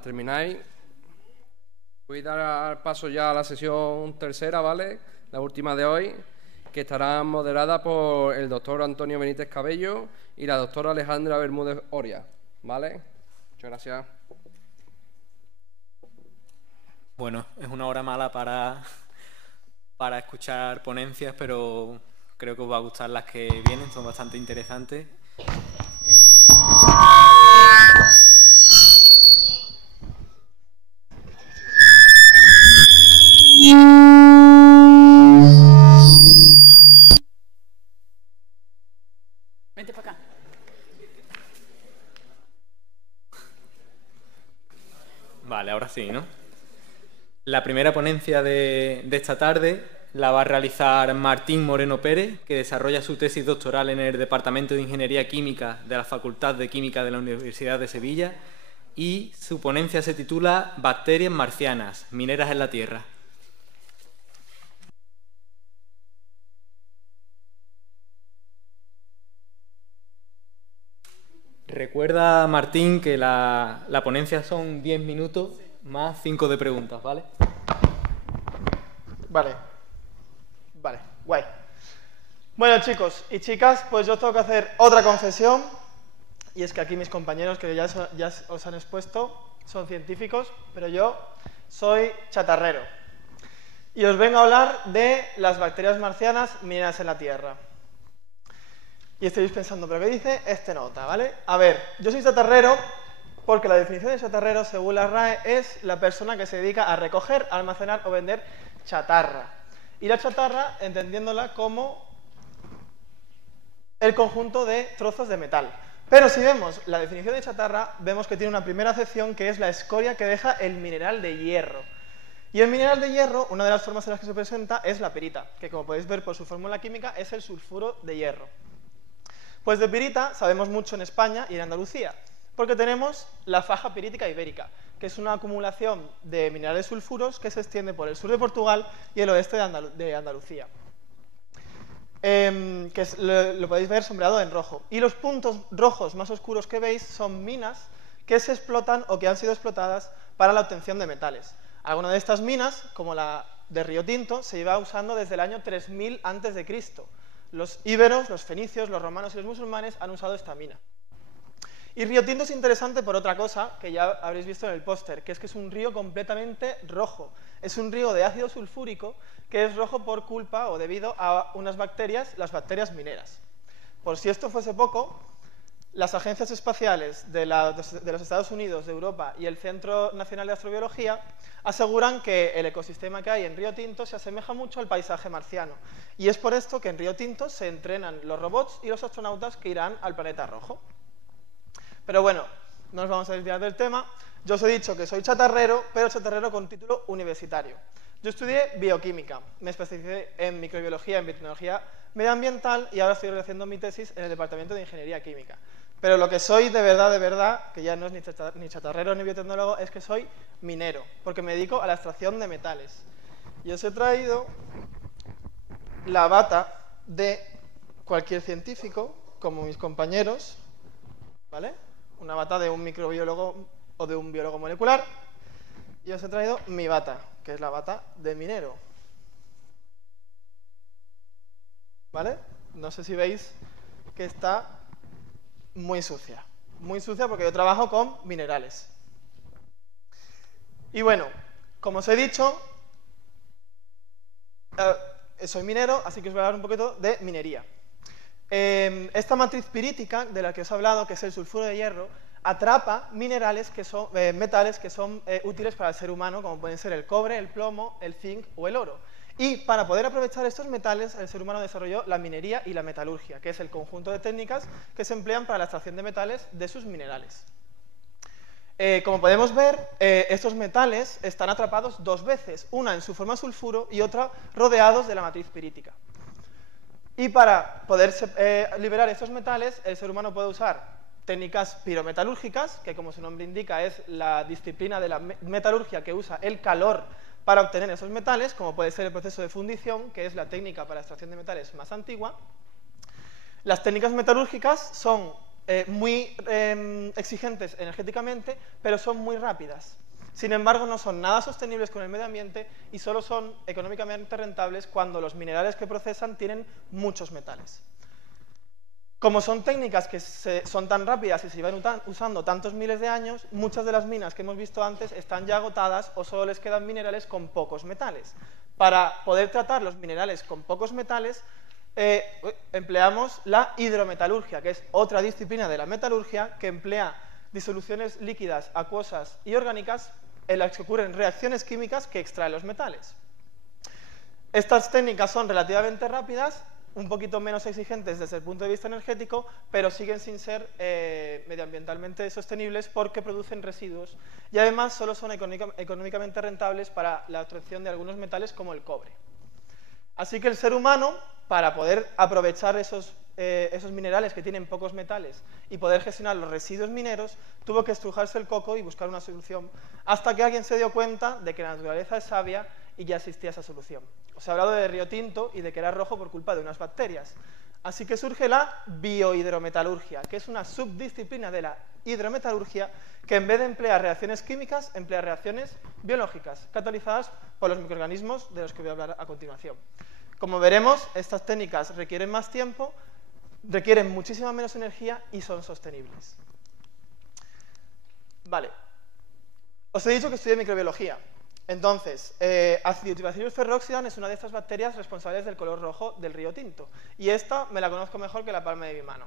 termináis, voy a dar paso ya a la sesión tercera, ¿vale? La última de hoy, que estará moderada por el doctor Antonio Benítez Cabello y la doctora Alejandra Bermúdez Oria, ¿vale? Muchas gracias. Bueno, es una hora mala para escuchar ponencias, pero creo que os va a gustar las que vienen, son bastante interesantes. Vente para acá. Vale, ahora sí, ¿no? La primera ponencia de esta tarde la va a realizar Martín Moreno Pérez, que desarrolla su tesis doctoral en el Departamento de Ingeniería Química de la Facultad de Química de la Universidad de Sevilla, y su ponencia se titula Bacterias marcianas, mineras en la Tierra. Recuerda, Martín, que la ponencia son 10 minutos más 5 de preguntas, ¿vale? Vale, guay. Bueno, chicos y chicas, pues yo tengo que hacer otra confesión, y es que aquí mis compañeros, que ya os han expuesto, son científicos, pero yo soy chatarrero. Y os vengo a hablar de las bacterias marcianas mineras en la Tierra. Y estaréis pensando, ¿pero qué dice este nota, vale? A ver, yo soy chatarrero porque la definición de chatarrero, según la RAE, es la persona que se dedica a recoger, almacenar o vender chatarra. Y la chatarra, entendiéndola como el conjunto de trozos de metal. Pero si vemos la definición de chatarra, vemos que tiene una primera acepción, que es la escoria que deja el mineral de hierro. Y el mineral de hierro, una de las formas en las que se presenta es la pirita, que como podéis ver por su fórmula química es el sulfuro de hierro. Pues de pirita sabemos mucho en España y en Andalucía, porque tenemos la faja pirítica ibérica, que es una acumulación de minerales sulfuros que se extiende por el sur de Portugal y el oeste de Andalucía. Lo podéis ver sombreado en rojo. Y los puntos rojos más oscuros que veis son minas que se explotan o que han sido explotadas para la obtención de metales. Alguna de estas minas, como la de Río Tinto, se lleva usando desde el año 3000 a.C. Los íberos, los fenicios, los romanos y los musulmanes han usado esta mina. Y Río Tinto es interesante por otra cosa que ya habréis visto en el póster, que es un río completamente rojo. Es un río de ácido sulfúrico que es rojo por culpa o debido a unas bacterias, las bacterias mineras. Por si esto fuese poco, las agencias espaciales de los Estados Unidos, de Europa y el Centro Nacional de Astrobiología aseguran que el ecosistema que hay en Río Tinto se asemeja mucho al paisaje marciano. Y es por esto que en Río Tinto se entrenan los robots y los astronautas que irán al planeta rojo. Pero bueno, no nos vamos a desviar del tema. Yo os he dicho que soy chatarrero, pero chatarrero con título universitario. Yo estudié bioquímica, me especialicé en microbiología, en biotecnología medioambiental y ahora estoy realizando mi tesis en el Departamento de Ingeniería Química. Pero lo que soy de verdad, que ya no es ni chatarrero ni biotecnólogo, es que soy minero, porque me dedico a la extracción de metales. Y os he traído la bata de cualquier científico, como mis compañeros, ¿vale? Una bata de un microbiólogo o de un biólogo molecular, y os he traído mi bata, que es la bata de minero. ¿Vale? No sé si veis que está muy sucia porque yo trabajo con minerales. Y bueno, como os he dicho, soy minero, así que os voy a hablar un poquito de minería. Esta matriz pirítica de la que os he hablado, que es el sulfuro de hierro, atrapa minerales que son, metales que son útiles para el ser humano, como pueden ser el cobre, el plomo, el zinc o el oro. Y para poder aprovechar estos metales, el ser humano desarrolló la minería y la metalurgia, que es el conjunto de técnicas que se emplean para la extracción de metales de sus minerales. Como podemos ver, estos metales están atrapados dos veces, una en su forma sulfuro y otra rodeados de la matriz pirítica. Y para poder liberar estos metales, el ser humano puede usar técnicas pirometalúrgicas, que como su nombre indica es la disciplina de la metalurgia que usa el calor para obtener esos metales, como puede ser el proceso de fundición, que es la técnica para la extracción de metales más antigua. Las técnicas metalúrgicas son muy exigentes energéticamente, pero son muy rápidas. Sin embargo, no son nada sostenibles con el medio ambiente y solo son económicamente rentables cuando los minerales que procesan tienen muchos metales. Como son técnicas que son tan rápidas y se llevan usando tantos miles de años, muchas de las minas que hemos visto antes están ya agotadas o solo les quedan minerales con pocos metales. Para poder tratar los minerales con pocos metales, empleamos la hidrometalurgia, que es otra disciplina de la metalurgia que emplea disoluciones líquidas, acuosas y orgánicas en las que ocurren reacciones químicas que extraen los metales. Estas técnicas son relativamente rápidas, un poquito menos exigentes desde el punto de vista energético, pero siguen sin ser medioambientalmente sostenibles porque producen residuos y además solo son económicamente rentables para la obtención de algunos metales como el cobre. Así que el ser humano, para poder aprovechar esos minerales que tienen pocos metales y poder gestionar los residuos mineros, tuvo que estrujarse el coco y buscar una solución, hasta que alguien se dio cuenta de que la naturaleza es sabia y ya existía esa solución. Os he hablado de Río Tinto y de que era rojo por culpa de unas bacterias. Así que surge la biohidrometalurgia, que es una subdisciplina de la hidrometalurgia que en vez de emplear reacciones químicas, emplea reacciones biológicas, catalizadas por los microorganismos de los que voy a hablar a continuación. Como veremos, estas técnicas requieren más tiempo, requieren muchísima menos energía y son sostenibles. Vale. Os he dicho que estudié microbiología. Entonces, Acidobacillus ferroxidans es una de estas bacterias responsables del color rojo del Río Tinto. Y esta me la conozco mejor que la palma de mi mano.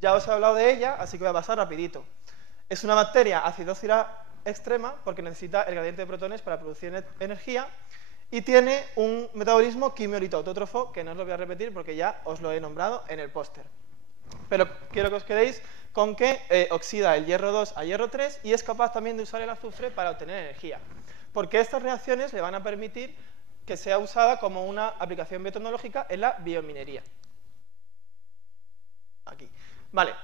Ya os he hablado de ella, así que voy a pasar rapidito. Es una bacteria acidófila extrema porque necesita el gradiente de protones para producir energía y tiene un metabolismo quimiolito-autótrofo que no os lo voy a repetir porque ya os lo he nombrado en el póster. Pero quiero que os quedéis con que oxida el hierro 2 a hierro 3 y es capaz también de usar el azufre para obtener energía. Porque estas reacciones le van a permitir que sea usada como una aplicación biotecnológica en la biominería. Aquí. Vale.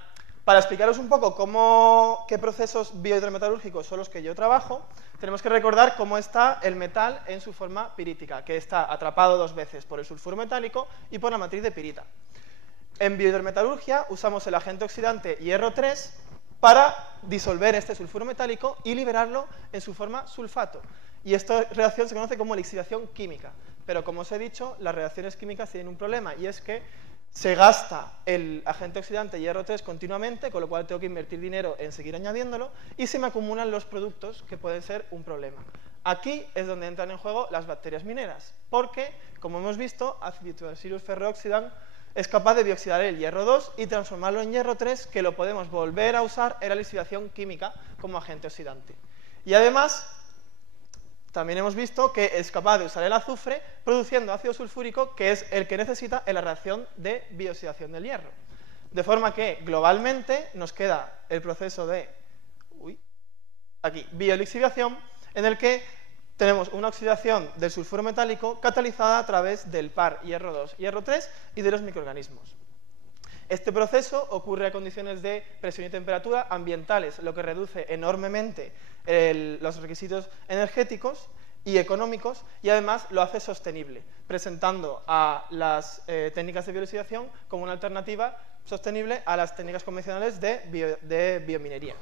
Para explicaros un poco qué procesos biohidrometalúrgicos son los que yo trabajo, tenemos que recordar cómo está el metal en su forma pirítica, que está atrapado dos veces por el sulfuro metálico y por la matriz de pirita. En biohidrometalurgia usamos el agente oxidante hierro 3 para disolver este sulfuro metálico y liberarlo en su forma sulfato. Y esta reacción se conoce como lixiviación química. Pero como os he dicho, las reacciones químicas tienen un problema, y es que se gasta el agente oxidante hierro 3 continuamente, con lo cual tengo que invertir dinero en seguir añadiéndolo, y se me acumulan los productos que pueden ser un problema. Aquí es donde entran en juego las bacterias mineras, porque, como hemos visto, Acidobacillus ferroxidans es capaz de bioxidar el hierro 2 y transformarlo en hierro 3, que lo podemos volver a usar en la lixiviación química como agente oxidante. Y además, también hemos visto que es capaz de usar el azufre produciendo ácido sulfúrico, que es el que necesita en la reacción de bioxidación del hierro. De forma que, globalmente, nos queda el proceso de biolixiviación, en el que tenemos una oxidación del sulfuro metálico catalizada a través del par hierro 2, hierro 3 y de los microorganismos. Este proceso ocurre a condiciones de presión y temperatura ambientales, lo que reduce enormemente los requisitos energéticos y económicos, y además lo hace sostenible, presentando a las técnicas de biolixiviación como una alternativa sostenible a las técnicas convencionales de biominería.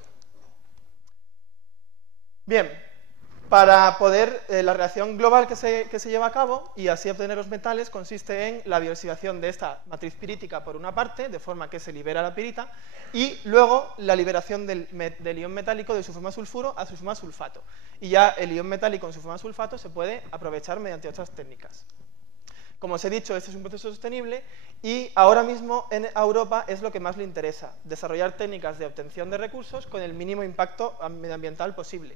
Bien. Para poder, la reacción global que se lleva a cabo y así obtener los metales consiste en la biolixiviación de esta matriz pirítica por una parte, de forma que se libera la pirita, y luego la liberación del ion metálico de su forma sulfuro a su forma sulfato. Y ya el ion metálico en su forma sulfato se puede aprovechar mediante otras técnicas. Como os he dicho, este es un proceso sostenible y ahora mismo en Europa es lo que más le interesa, desarrollar técnicas de obtención de recursos con el mínimo impacto medioambiental posible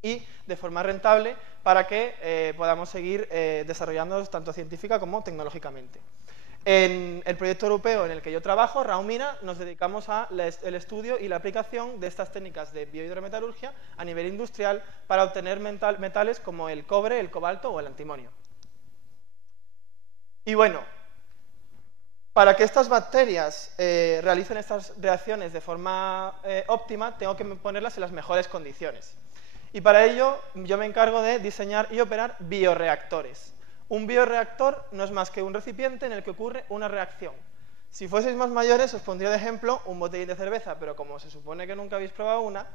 y de forma rentable para que podamos seguir desarrollándonos tanto científica como tecnológicamente. En el proyecto europeo en el que yo trabajo, Raumina, nos dedicamos al estudio y la aplicación de estas técnicas de biohidrometalurgia a nivel industrial para obtener metales como el cobre, el cobalto o el antimonio. Y bueno, para que estas bacterias realicen estas reacciones de forma óptima, tengo que ponerlas en las mejores condiciones. Y para ello yo me encargo de diseñar y operar bioreactores. Un bioreactor no es más que un recipiente en el que ocurre una reacción. Si fueseis más mayores, os pondría de ejemplo un botellín de cerveza, pero como se supone que nunca habéis probado una,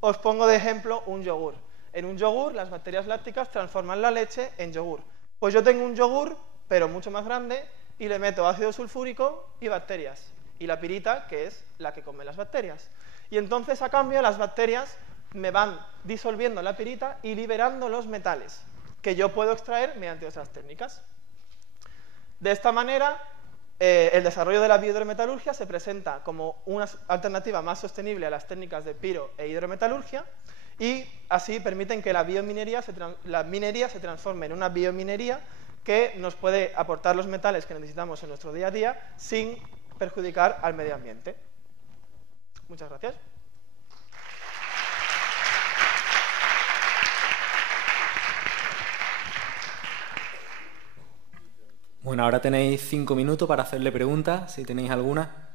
os pongo de ejemplo un yogur. En un yogur, las bacterias lácticas transforman la leche en yogur. Pues yo tengo un yogur, pero mucho más grande, y le meto ácido sulfúrico y bacterias. Y la pirita, que es la que come las bacterias. Y entonces, a cambio, las bacterias me van disolviendo la pirita y liberando los metales, que yo puedo extraer mediante otras técnicas. De esta manera, el desarrollo de la biohidrometalurgia se presenta como una alternativa más sostenible a las técnicas de piro e hidrometalurgia, y así permiten que la minería se transforme en una biominería que nos puede aportar los metales que necesitamos en nuestro día a día sin perjudicar al medio ambiente. Muchas gracias. Bueno, ahora tenéis 5 minutos para hacerle preguntas, si tenéis alguna.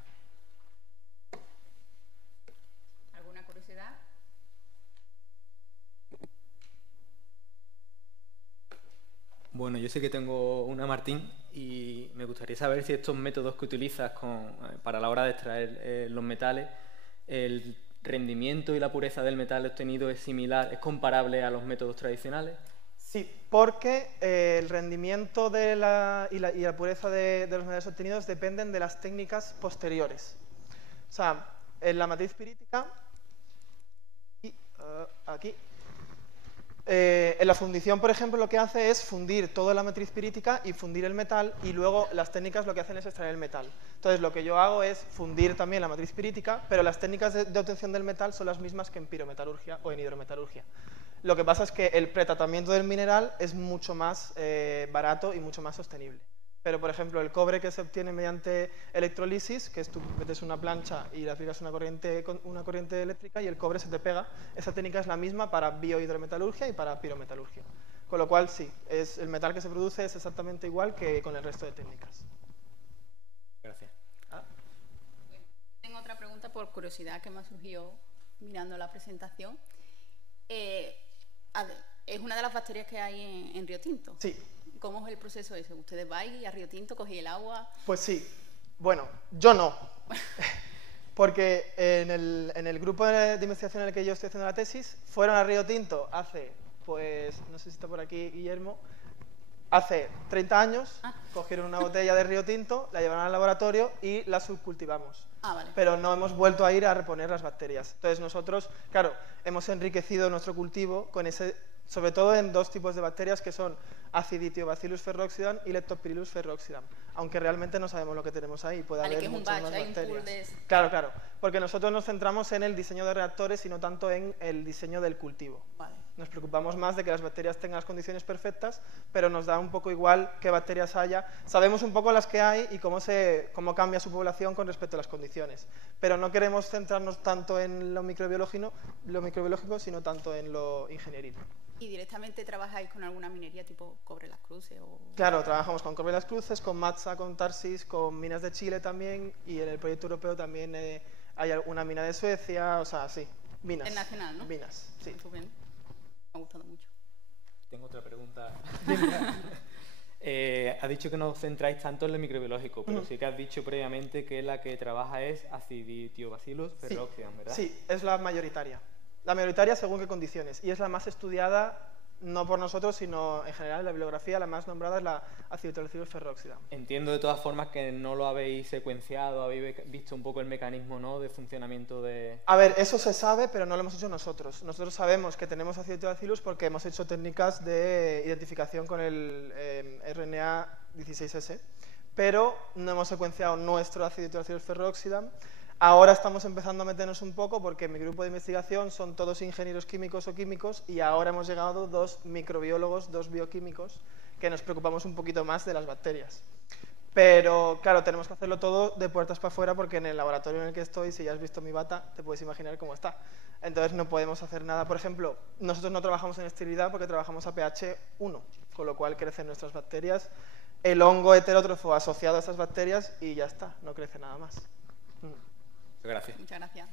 ¿Alguna curiosidad? Bueno, yo sé que tengo una, Martín, y me gustaría saber si estos métodos que utilizas para la hora de extraer los metales, el rendimiento y la pureza del metal obtenido es similar, es comparable a los métodos tradicionales. Sí, porque el rendimiento y la pureza de los metales obtenidos dependen de las técnicas posteriores. O sea, en la matriz pirítica, aquí, en la fundición, por ejemplo, lo que hace es fundir toda la matriz pirítica y fundir el metal, y luego las técnicas lo que hacen es extraer el metal. Entonces, lo que yo hago es fundir también la matriz pirítica, pero las técnicas de obtención del metal son las mismas que en pirometalurgia o en hidrometalurgia. Lo que pasa es que el pretratamiento del mineral es mucho más barato y mucho más sostenible. Pero, por ejemplo, el cobre que se obtiene mediante electrolisis, que es tú metes una plancha y le aplicas una corriente eléctrica y el cobre se te pega, esa técnica es la misma para biohidrometalurgia y para pirometalurgia. Con lo cual, sí, el metal que se produce es exactamente igual que con el resto de técnicas. Gracias. Tengo otra pregunta por curiosidad que me ha surgido mirando la presentación. Es una de las bacterias que hay en Río Tinto. Sí. ¿Cómo es el proceso ese? ¿Ustedes vais a Río Tinto, cogéis el agua? Pues sí. Bueno, yo no. Porque en el grupo de investigación en el que yo estoy haciendo la tesis, fueron a Río Tinto hace, pues, no sé si está por aquí Guillermo, hace 30 años, cogieron una botella de Río Tinto, la llevaron al laboratorio y la subcultivamos. Vale. Pero no hemos vuelto a ir a reponer las bacterias. Entonces nosotros, claro, hemos enriquecido nuestro cultivo con sobre todo en dos tipos de bacterias que son Aciditiobacillus ferroxidam y Leptospirillus ferroxidam, aunque realmente no sabemos lo que tenemos ahí. Puede haber que es un muchas batch, más hay un bacterias. pool de... Claro, porque nosotros nos centramos en el diseño de reactores y no tanto en el diseño del cultivo. Vale. Nos preocupamos más de que las bacterias tengan las condiciones perfectas, pero nos da un poco igual qué bacterias haya. Sabemos un poco las que hay y cómo cambia su población con respecto a las condiciones, pero no queremos centrarnos tanto en lo microbiológico, sino tanto en lo ingenieril. ¿Y directamente trabajáis con alguna minería tipo Cobre Las Cruces? Claro, trabajamos con Cobre Las Cruces, con Matsa, con Tarsis, con minas de Chile también, y en el proyecto europeo también hay alguna mina de Suecia, o sea, sí, minas. Internacional, ¿no? Minas, sí. Estupendo. Me ha gustado mucho. Tengo otra pregunta. Has dicho que no os centráis tanto en lo microbiológico, pero sí que has dicho previamente que la que trabaja es Aciditiobacillus ferroxidam, ¿verdad? Sí, es la mayoritaria. La mayoritaria según qué condiciones, y es la más estudiada, no por nosotros, sino en general en la bibliografía, la más nombrada es la Aciditiobacillus ferroxidam. Entiendo de todas formas que no lo habéis secuenciado, habéis visto un poco el mecanismo, ¿no?, de funcionamiento de... A ver, eso se sabe, pero no lo hemos hecho nosotros. Nosotros sabemos que tenemos Aciditiobacillus porque hemos hecho técnicas de identificación con el RNA 16S, pero no hemos secuenciado nuestro Aciditiobacillus ferroxidam. Ahora estamos empezando a meternos un poco porque mi grupo de investigación son todos ingenieros químicos o químicos, y ahora hemos llegado 2 microbiólogos, 2 bioquímicos, que nos preocupamos un poquito más de las bacterias. Pero, claro, tenemos que hacerlo todo de puertas para afuera porque en el laboratorio en el que estoy, si ya has visto mi bata, te puedes imaginar cómo está. Entonces no podemos hacer nada. Por ejemplo, nosotros no trabajamos en esterilidad porque trabajamos a pH 1, con lo cual crecen nuestras bacterias, el hongo heterótrofo asociado a estas bacterias y ya está, no crece nada más. Gracias. Muchas gracias.